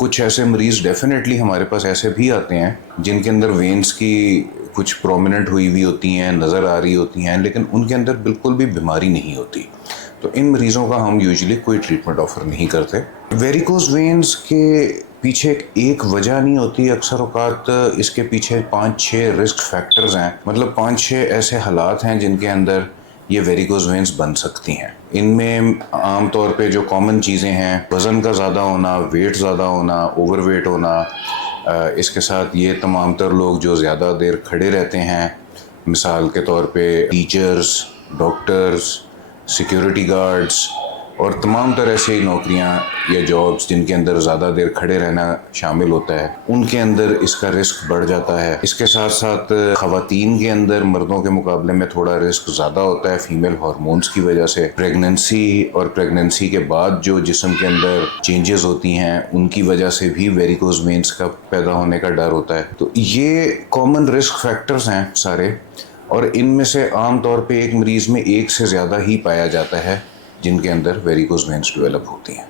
कुछ ऐसे मरीज़ डेफिनेटली हमारे पास ऐसे भी आते हैं जिनके अंदर वेन्स की कुछ प्रोमिनेंट हुई हुई होती हैं, नज़र आ रही होती हैं, लेकिन उनके अंदर बिल्कुल भी बीमारी नहीं होती। तो इन मरीज़ों का हम यूजुअली कोई ट्रीटमेंट ऑफ़र नहीं करते। वेरिकोज वेन्स के पीछे एक वजह नहीं होती, अक्सर औकात इसके पीछे 5-6 रिस्क फैक्टर्स हैं, मतलब 5-6 ऐसे हालात हैं जिनके अंदर ये वेरिकोज वेन्स बन सकती हैं। इनमें आम तौर पे जो कॉमन चीज़ें हैं, वज़न का ज़्यादा होना, वेट ज़्यादा होना, ओवरवेट होना, इसके साथ ये तमाम तर लोग जो ज़्यादा देर खड़े रहते हैं, मिसाल के तौर पे टीचर्स, डॉक्टर्स, सिक्योरिटी गार्ड्स और तमाम तरह से नौकरियां या जॉब्स जिनके अंदर ज़्यादा देर खड़े रहना शामिल होता है, उनके अंदर इसका रिस्क बढ़ जाता है। इसके साथ साथ ख़वातीन के अंदर मर्दों के मुकाबले में थोड़ा रिस्क ज़्यादा होता है फीमेल हार्मोन्स की वजह से। प्रेगनेंसी और प्रेगनेंसी के बाद जो जिस्म के अंदर चेंजेस होती हैं उनकी वजह से भी वेरिकोज वेन्स का पैदा होने का डर होता है। तो ये कॉमन रिस्क फैक्टर्स हैं सारे, और इनमें से आम तौर पे एक मरीज़ में एक से ज़्यादा ही पाया जाता है जिनके अंदर वेरिकोज वेन्स डेवलप होती हैं।